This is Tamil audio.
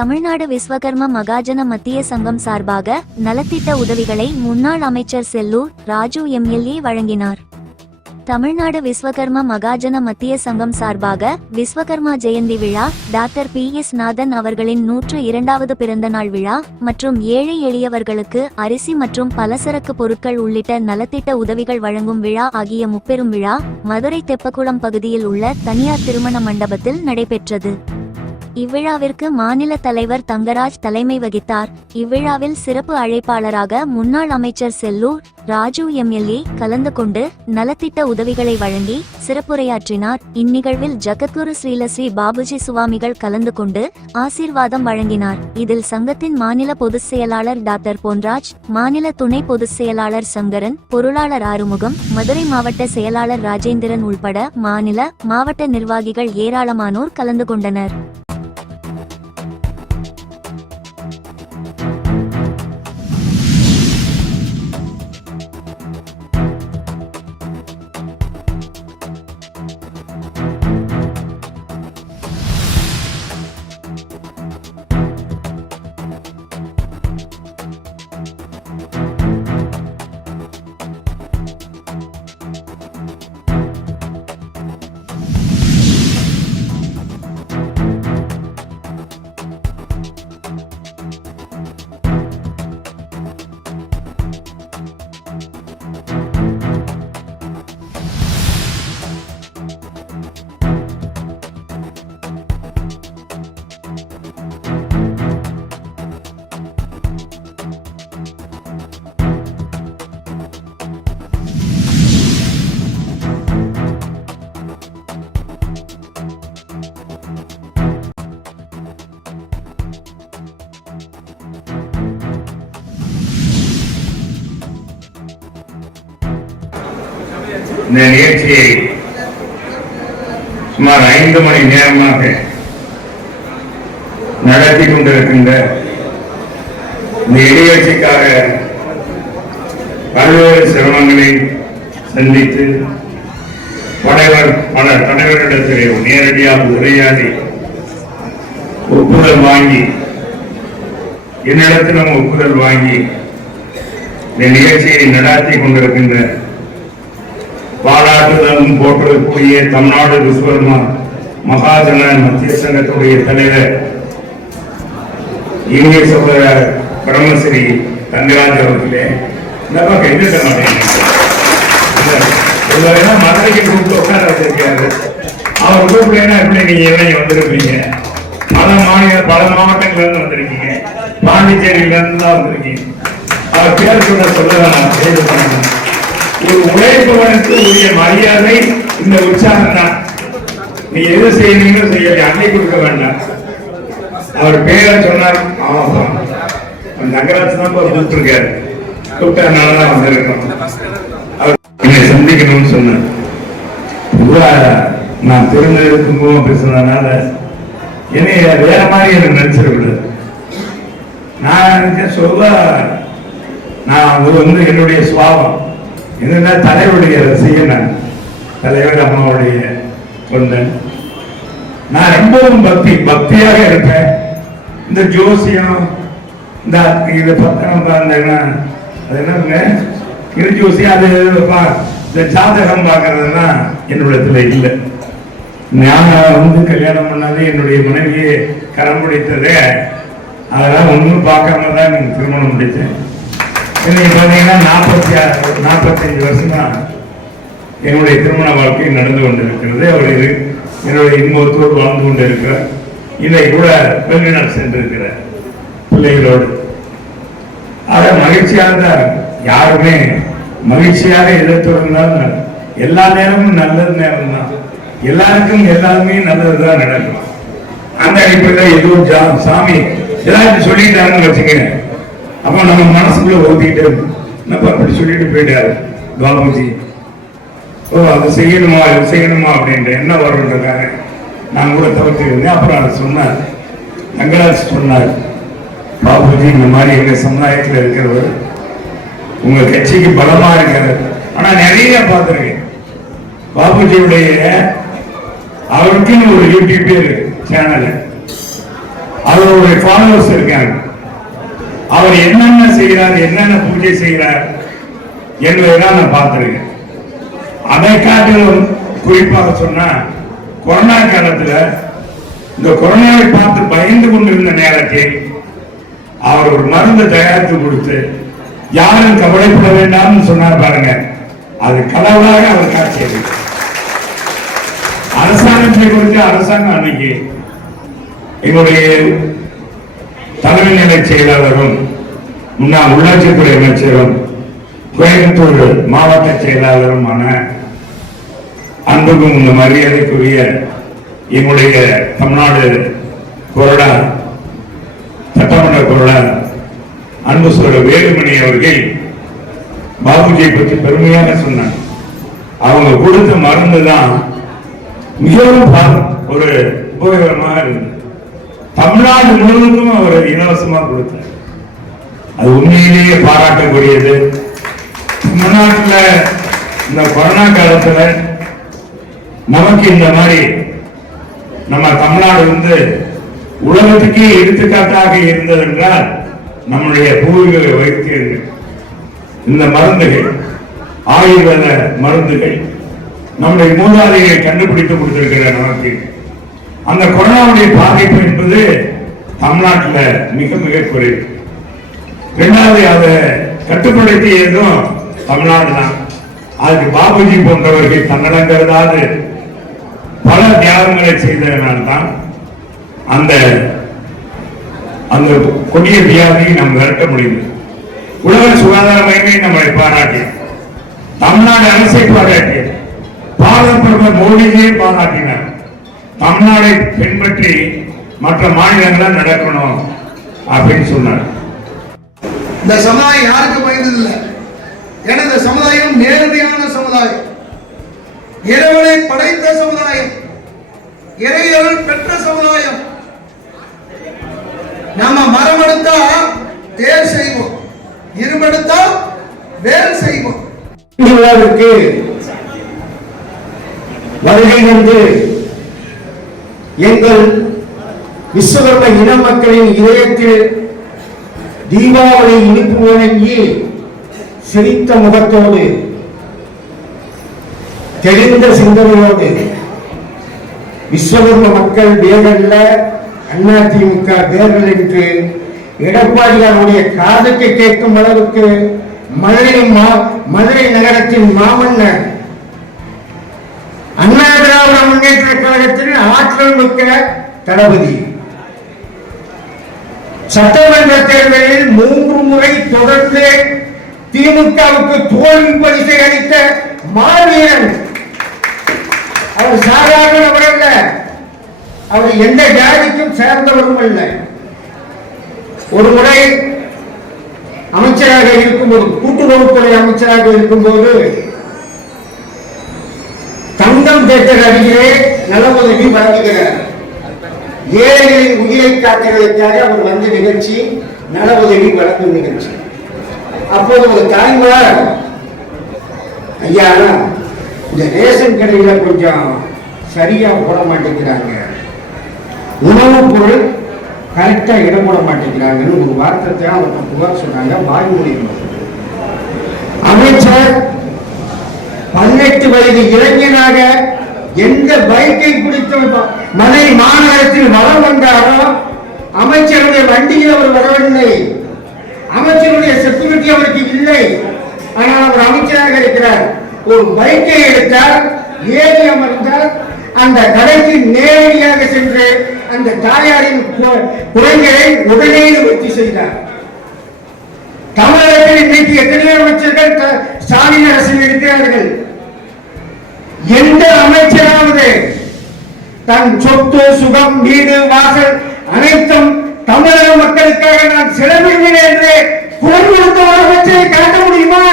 தமிழ்நாடு விஸ்வகர்ம மகாஜன மத்திய சங்கம் சார்பாக நலத்திட்ட உதவிகளை முன்னாள் அமைச்சர் செல்லூர் ராஜு எம்எல்ஏ வழங்கினார். தமிழ்நாடு விஸ்வகர்ம மகாஜன மத்திய சங்கம் சார்பாக விஸ்வகர்மா ஜெயந்தி விழா டாக்டர் பி எஸ் நாதன் அவர்களின் நூற்று இரண்டாவது பிறந்த நாள் விழா மற்றும் ஏழை எளியவர்களுக்கு அரிசி மற்றும் பலசரக்கு பொருட்கள் உள்ளிட்ட நலத்திட்ட உதவிகள் வழங்கும் விழா ஆகிய முப்பெரும் விழா மதுரை தெப்பக்குளம் பகுதியில் உள்ள தனியார் திருமண மண்டபத்தில் நடைபெற்றது. இவ்விழாவிற்கு மாநில தலைவர் தங்கராஜ் தலைமை வகித்தார். இவ்விழாவில் சிறப்பு அழைப்பாளராக முன்னாள் அமைச்சர் செல்லூர் ராஜு எம்எல்ஏ கலந்து கொண்டு நலத்திட்ட உதவிகளை வழங்கி சிறப்புரையாற்றினார். இந்நிகழ்வில் ஜகத்குரு ஸ்ரீலஸ்ரீ பாபுஜி சுவாமிகள் கலந்து கொண்டு ஆசீர்வாதம் வழங்கினார். இதில் சங்கத்தின் மாநில பொதுச் செயலாளர் டாக்டர் பொன்ராஜ் மாநில துணை பொதுச் செயலாளர் சங்கரன் பொருளாளர் ஆறுமுகம் மதுரை மாவட்ட செயலாளர் ராஜேந்திரன் உள்பட மாநில மாவட்ட நிர்வாகிகள் ஏராளமானோர் கலந்து கொண்டனர். இந்த நிகழ்ச்சியை சுமார் ஐந்து மணி நேரமாக நடத்தி கொண்டிருக்கின்ற இந்த நிகழ்ச்சிக்காக பல்வேறு சிரமங்களை சந்தித்து படைவர் பல தலைவர்களிடத்திலே நேரடியாக உரையாடி ஒப்புதல் வாங்கி என்னிடத்திலும் ஒப்புதல் வாங்கி இந்த நிகழ்ச்சியை நடாத்தி கொண்டிருக்கின்ற பாராட்டுதலும் போற்றக்கூடிய தமிழ்நாடு விஸ்வர்மா மகாஜன மத்திய சங்கத்துடைய தலைவர் இந்திய சகோதரர் பிரம்மஸ்ரீ தங்கராஜ் அவர்களே. இந்த பக்கம் எந்த மாட்டேங்க மதுரைக்கு கூப்பிட்டு உட்கார வச்சிருக்காரு. அவர் கூப்பிட்டேன்னா எப்படி நீங்க இவங்க வந்திருப்பீங்க? பல மாநில பல மாவட்டங்கள்ல இருந்து வந்திருக்கீங்க. பாண்டிச்சேரியில இருந்து தான் வந்திருக்கீங்க. அவர் பேர் சொல்ல சொல்ல வேணாம் செய்து பண்ணணும் ஒரு உழைப்பவனுக்கு உரிய மரியாதை இந்த உற்சாகம் தான். நீ எது செய்யணும்னு செய்ய அன்னை கொடுக்க வேண்டாம். அவர் பேரை சொன்னார் ஆமா நகராட்சி தான் போய் கூப்பிட்டுருக்காரு. கூப்பிட்டதுனால நல்லா வந்திருக்கோம். சந்திக்கணும்னு சொன்னார் நான் திருநெல்வேலிக்கும் போக பேசுனதுனால என்னைய வேற மாதிரி எனக்கு நினைச்சிடக்கூடாது நான் நினைச்ச சொல்ல நான் அது வந்து என்னுடைய சுவாபம் என்னன்னா தலைவருடைய ரசிகன் நான்? தலைவர் அம்மாவுடைய தொண்டன். நான் ரொம்பவும் பக்தி பக்தியாக இருப்பேன். இந்த ஜோசியம் இந்த இது பத்தனம் பார்த்தேன்னா அது என்னங்க? இரு ஜோசியம் அது பா- இந்த ஜாதகம் பார்க்கறதுன்னா என்னிடத்துல இல்லை. நான் வந்து கல்யாணம் பண்ணாது என்னுடைய மனைவியை கரம் பிடித்ததே அதெல்லாம் ஒன்றும் பார்க்காம தான் எனக்கு திருமணம் முடித்தேன். இன்னைக்கு பார்த்தீங்கன்னா நாற்பத்தி ஆறு நாற்பத்தஞ்சு வருஷமா என்னுடைய திருமண வாழ்க்கை நடந்து கொண்டிருக்கிறது. அவர் இது என்னுடைய இன்னொருத்தோடு வாழ்ந்து கொண்டு இருக்கிறார் இதை கூட வெளிநாடு சென்றிருக்கிறார் பிள்ளைகளோடு. அதை மகிழ்ச்சியாக தான் யாருமே மகிழ்ச்சியாக எதை தொடர்ந்தாலும் எல்லா நேரமும் நல்லது நேரம் தான் எல்லாருக்கும் எல்லாருமே நல்லதுதான் நடக்கும். அந்த அடிப்படையில் ஏதோ ஜா- சாமி ஏதாச்சும் சொல்லிட்டாருன்னு வச்சுக்கங்க. அப்போ நம்ம மனசுக்குள்ள ஒதுக்கிட்டு நம்ம அப்படி சொல்லிட்டு போயிட்டாரு பாபுஜி ஓ அது செய்யணுமா இது செய்யணுமா அப்படின்ற என்ன வருன்றதுக்காக நான் கூட தவிர்த்துருந்தேன். அப்புறம் அதை சொன்னார். ரங்கராஜ் சொன்னார் பாபுஜி இந்த மாதிரி எங்கள் சமுதாயத்தில் இருக்கிறவர் உங்க கட்சிக்கு பலமா இருக்காரு ஆனா நிறைய பார்த்திருக்கேன். பாபுஜியுடைய அவருக்குன்னு ஒரு யூடியூப் சேனல் அவருடைய ஃபாலோவர்ஸ் இருக்காங்க. அவர் என்னென்ன செய்கிறார் என்னென்ன பூஜை செய்கிறார் என்பதைதான் நான் பார்த்திருக்கேன். அதை காட்டிலும் குறிப்பாக சொன்னா கொரோனா காலத்துல இந்த கொரோனாவை பார்த்து பயந்து கொண்டிருந்த நேரத்தில் அவர் ஒரு மருந்து தயாரித்து கொடுத்து யாரும் கவலைப்பட வேண்டாம்னு சொன்னார் பாருங்க. அது கடவுளாக அவர் காட்சியது அரசாங்கத்தை குறித்து அரசாங்கம் அன்னைக்கு எங்களுடைய தலைமை நிலை செயலாளரும் முன்னாள் உள்ளாட்சித்துறை அமைச்சரும் கோயம்புத்தூர் மாவட்ட செயலாளருமான அன்புக்கும் இந்த மரியாதைக்குரிய எங்களுடைய தமிழ்நாடு கொறடா சட்டமன்ற கொறடா அன்பு சொல்ற வேலுமணி அவர்கள் பாபுஜியை பற்றி பெருமையாக சொன்னாங்க. அவங்க கொடுத்த மருந்து தான் மிகவும் ஒரு உபயோகமாக இருந்தது. தமிழ்நாடு முழுவதும் அவர் இலவசமாக கொடுத்தார். அது உண்மையிலேயே பாராட்டக்கூடியது. தமிழ்நாட்டில் இந்த கொரோனா காலத்தில் நமக்கு இந்த மாதிரி நம்ம தமிழ்நாடு வந்து உலகத்துக்கே எடுத்துக்காட்டாக இருந்தது என்றால் நம்முடைய பூர்வீக வைத்தியர்கள் இந்த மருந்துகள் ஆயுர்வேத மருந்துகள் நம்முடைய மூதாதையை கண்டுபிடித்து கொடுத்திருக்கிற நமக்கு. அந்த கொரோனாவுடைய பாதிப்பு என்பது தமிழ்நாட்டில் மிக மிக குறைவு. இரண்டாவது அதை கட்டுப்படுத்தியதும் தமிழ்நாடு தான். அதுக்கு பாபுஜி போன்றவர்கள் தன்னடங்கிறதாவது பல தியாகங்களை செய்ததனால்தான் அந்த அந்த கொடிய வியாதியை நாம் விரட்ட முடியுது உலக சுகாதார மையமே நம்மளை பாராட்டி தமிழ்நாடு அரசை பாராட்டி பாரத பிரதமர் மோடிஜியை பாராட்டினார். தமிழ்நாடை பின்பற்றி மற்ற மாநிலங்களால் நடக்கணும் அப்படின்னு சொன்னார். இந்த சமுதாயம் யாருக்கு பயந்ததில்லை ஏன்னா இந்த சமுதாயம் நேரடியான சமுதாயம். இறைவனை படைத்த சமுதாயம். இறையவன் பெற்ற சமுதாயம். தேர் செய்வோம். இரும்பெடுத்தா வேல் செய்வோம். விழாவிற்கு வருகை நின்று எங்கள் விஸ்வகர்ம இன மக்களின் இதயத்தில் தீபாவளி இனிப்பு வழங்கி சிரித்த முகத்தோடு தெரிந்த சிந்தனையோடு விஸ்வகர்ம மக்கள் வேறல்ல அதிமுக வேர்கள் என்று எடப்பாடியாருடைய காதுக்கு கேட்கும் அளவுக்கு மதுரை மா மதுரை நகரத்தின் மாமன்னர் அண்ணா திராவிட முன்னேற்ற கழகத்தின் ஆற்றல் மிக்க தளபதி. சட்டமன்ற தேர்தலில் மூன்று முறை தொடர்ந்து திமுகவுக்கு தோல்வி பரிசை அளித்த மாவீரன். அவர் சாதாரணவர் அல்ல அவர் எந்த ஜாதிக்கும் சேர்ந்தவரும் அல்ல ஒரு முறை அமைச்சராக இருக்கும்போது கூட்டுறவுத்துறை அமைச்சராக இருக்கும்போது தங்கம் தேட்டர் அருகே நல உதவி வழங்குகிறார். ஏழைகளின் உயிரை காக்கிறதுக்காக அவர் வந்த நிகழ்ச்சி நல உதவி வழங்கும் நிகழ்ச்சி. அப்போது ஒரு தாய்மார் ஐயா இந்த ரேஷன் கடையில கொஞ்சம் சரியா போட மாட்டேங்கிறாங்க. உணவுப் பொருள் கரெக்டாக இடம் போட மாட்டேங்கிறாங்கன்னு ஒரு வார்த்தை அவர்கிட்ட புகார் சொன்னாங்க வாய்மொழி அமைச்சர் பதினெட்டு வயது இளைஞனாக எந்த பைக்கை பிடித்து மதுரை மாநகரத்தில் வளம் வந்தாரோ அமைச்சருடைய வண்டியில் அவர் வரவில்லை. அமைச்சருடைய செக்யூரிட்டி அவருக்கு இல்லை. ஆனால் அவர் அமைச்சராக இருக்கிறார். ஒரு பைக்கை எடுத்தால் ஏறி அமர்ந்தால் அந்த கடைக்கு நேரடியாக சென்று அந்த தாயாரின் கு- குறைகளை உடனே நிவர்த்தி செய்தார். தமிழகத்தில் இன்றைக்கு எத்தனையோ அமைச்சர்கள் ஸ்டாலின் அரசில் இருக்கிறார்கள். எந்த அமைச்சராவது தன் சொத்து சுகம் வீடு வாசல் அனைத்தும் தமிழக மக்களுக்காக நான் செலவிடுகிறேன் என்று குரல் கொடுத்த ஒரு அமைச்சரை காட்ட முடியுமா?